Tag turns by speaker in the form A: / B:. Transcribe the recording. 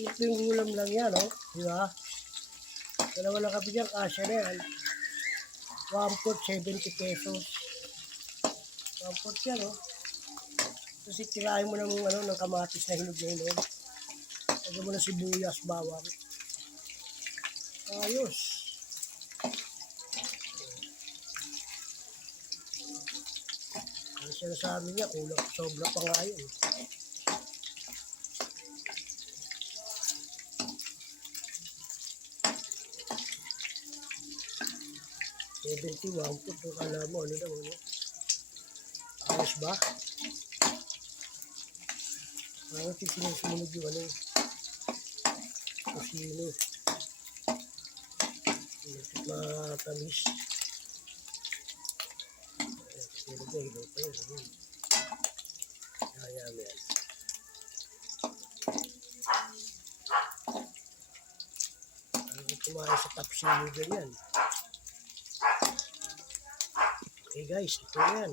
A: Simpleng ulam lang yan, oh. Di ba? Dalawa lang kami dyan, kasya na yan. One pot, 70 pesos. One pot yan, oh. Tapos itirahin mo ng, ano, ng kamatis na hinog na hinog. Lagyan mo ng sibuyas, bawang. Ayos. Ang sinasabi niya, kulang, sobra pa nga yun. Seventy-one po, kung alam mo, ano daw, ano? Ayos ba? Parang sinusunod yung ano, kusino. Malapit matamis. Pero ba, ilaw pa yun. Ano? Kaya mo yan. Ano ko kumain sa top sino ganyan. Okay guys, ito yan.